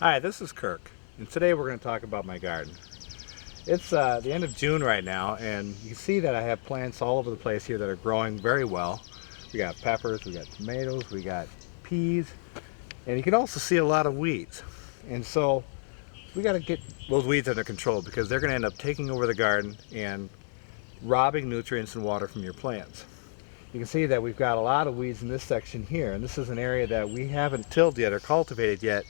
Hi, this is Kirk, and today we're going to talk about my garden. It's the end of June right now, and you can see that I have plants all over the place here that are growing very well. We got peppers, we got tomatoes, we got peas, and you can also see a lot of weeds. And so we got to get those weeds under control because they're going to end up taking over the garden and robbing nutrients and water from your plants. You can see that we've got a lot of weeds in this section here, and this is an area that we haven't tilled yet or cultivated yet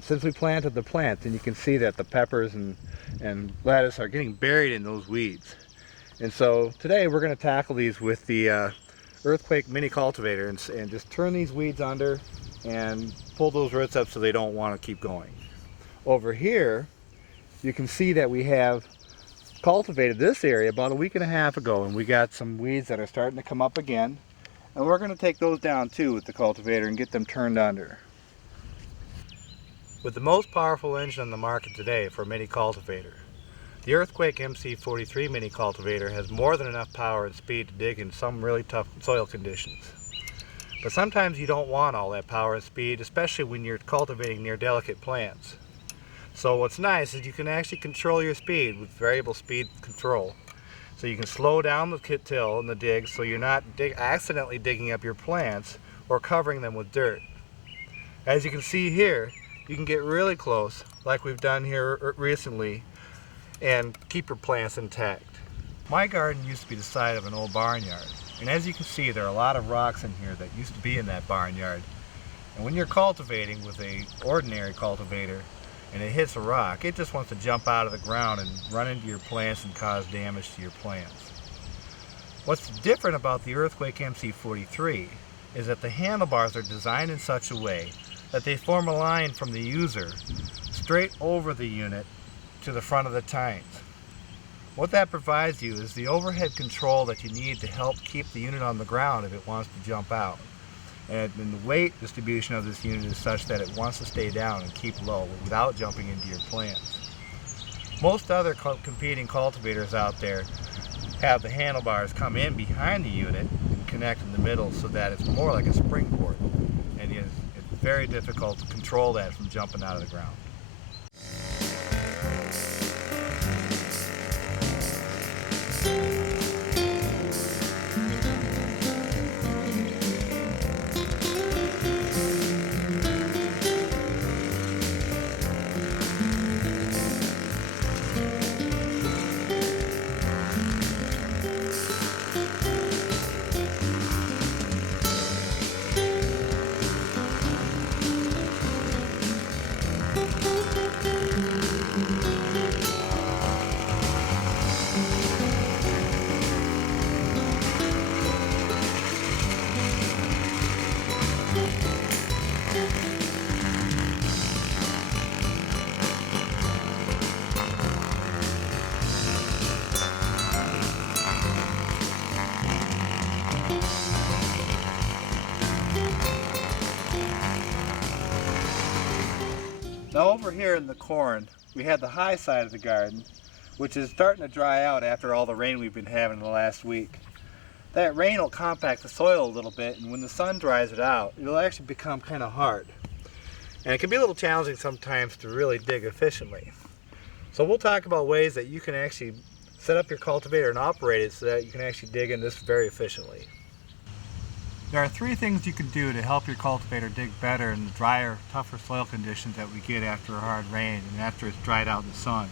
since we planted the plants, and you can see that the peppers and lettuce are getting buried in those weeds. And so today we're going to tackle these with the Earthquake Mini Cultivator and just turn these weeds under and pull those roots up so they don't want to keep going. Over here you can see that we have cultivated this area about a week and a half ago, and we got some weeds that are starting to come up again, and we're going to take those down too with the cultivator and get them turned under. With the most powerful engine on the market today for a mini cultivator, the Earthquake MC43 Mini Cultivator has more than enough power and speed to dig in some really tough soil conditions. But sometimes you don't want all that power and speed, especially when you're cultivating near delicate plants. So what's nice is you can actually control your speed with variable speed control. So you can slow down the till and the dig so you're not accidentally digging up your plants or covering them with dirt. As you can see here, you can get really close, like we've done here recently, and keep your plants intact. My garden used to be the side of an old barnyard, and as you can see, there are a lot of rocks in here that used to be in that barnyard. And when you're cultivating with an ordinary cultivator and it hits a rock, it just wants to jump out of the ground and run into your plants and cause damage to your plants. What's different about the Earthquake MC43 is that the handlebars are designed in such a way that they form a line from the user straight over the unit to the front of the tines. What that provides you is the overhead control that you need to help keep the unit on the ground if it wants to jump out. And the weight distribution of this unit is such that it wants to stay down and keep low without jumping into your plants. Most other competing cultivators out there have the handlebars come in behind the unit and connect in the middle so that it's more like a springboard. And it's very difficult to control that from jumping out of the ground. Now over here in the corn, we had the high side of the garden, which is starting to dry out after all the rain we've been having the last week. That rain will compact the soil a little bit, and when the sun dries it out, it'll actually become kind of hard. And it can be a little challenging sometimes to really dig efficiently. So we'll talk about ways that you can actually set up your cultivator and operate it so that you can actually dig in this very efficiently. There are three things you can do to help your cultivator dig better in the drier, tougher soil conditions that we get after a hard rain and after it's dried out in the sun.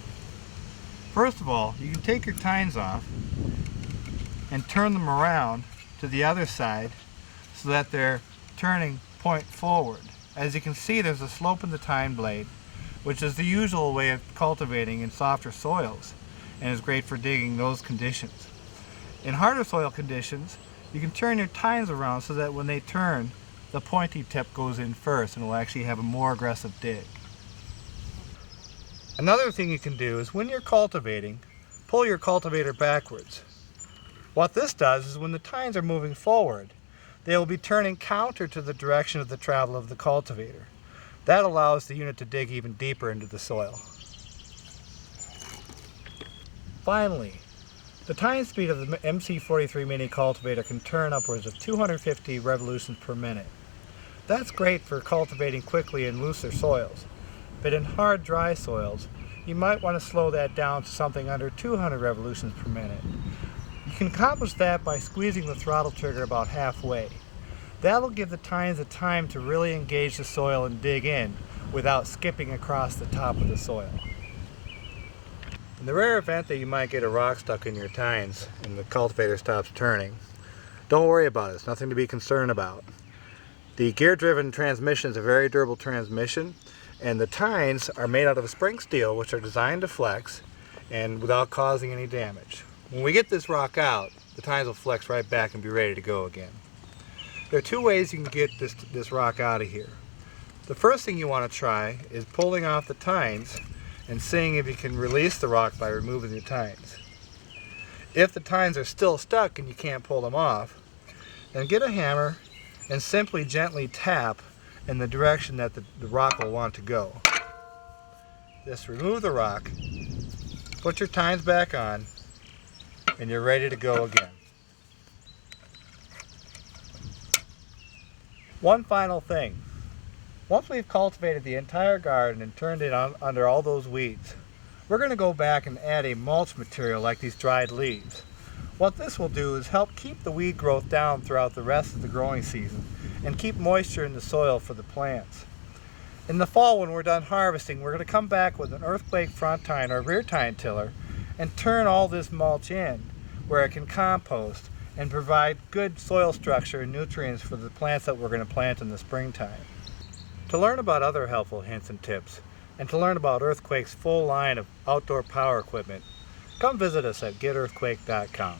First of all, you can take your tines off and turn them around to the other side so that they're turning point forward. As you can see, there's a slope in the tine blade, which is the usual way of cultivating in softer soils and is great for digging those conditions. In harder soil conditions, you can turn your tines around so that when they turn, the pointy tip goes in first and will actually have a more aggressive dig. Another thing you can do is when you're cultivating, pull your cultivator backwards. What this does is when the tines are moving forward, they will be turning counter to the direction of the travel of the cultivator. That allows the unit to dig even deeper into the soil. Finally, the tine speed of the MC43 Mini Cultivator can turn upwards of 250 revolutions per minute. That's great for cultivating quickly in looser soils, but in hard, dry soils, you might want to slow that down to something under 200 revolutions per minute. You can accomplish that by squeezing the throttle trigger about halfway. That'll give the tines the time to really engage the soil and dig in without skipping across the top of the soil. In the rare event that you might get a rock stuck in your tines and the cultivator stops turning, don't worry about it. It's nothing to be concerned about. The gear-driven transmission is a very durable transmission, and the tines are made out of spring steel, which are designed to flex and without causing any damage. When we get this rock out, the tines will flex right back and be ready to go again. There are two ways you can get this rock out of here. The first thing you want to try is pulling off the tines and seeing if you can release the rock by removing the tines. If the tines are still stuck and you can't pull them off, then get a hammer and simply gently tap in the direction that the rock will want to go. Just remove the rock, put your tines back on, and you're ready to go again. One final thing. Once we've cultivated the entire garden and turned it under all those weeds, we're going to go back and add a mulch material like these dried leaves. What this will do is help keep the weed growth down throughout the rest of the growing season and keep moisture in the soil for the plants. In the fall, when we're done harvesting, we're going to come back with an earthquake front tine or rear tine tiller and turn all this mulch in where it can compost and provide good soil structure and nutrients for the plants that we're going to plant in the springtime. To learn about other helpful hints and tips, and to learn about Earthquake's full line of outdoor power equipment, come visit us at getearthquake.com.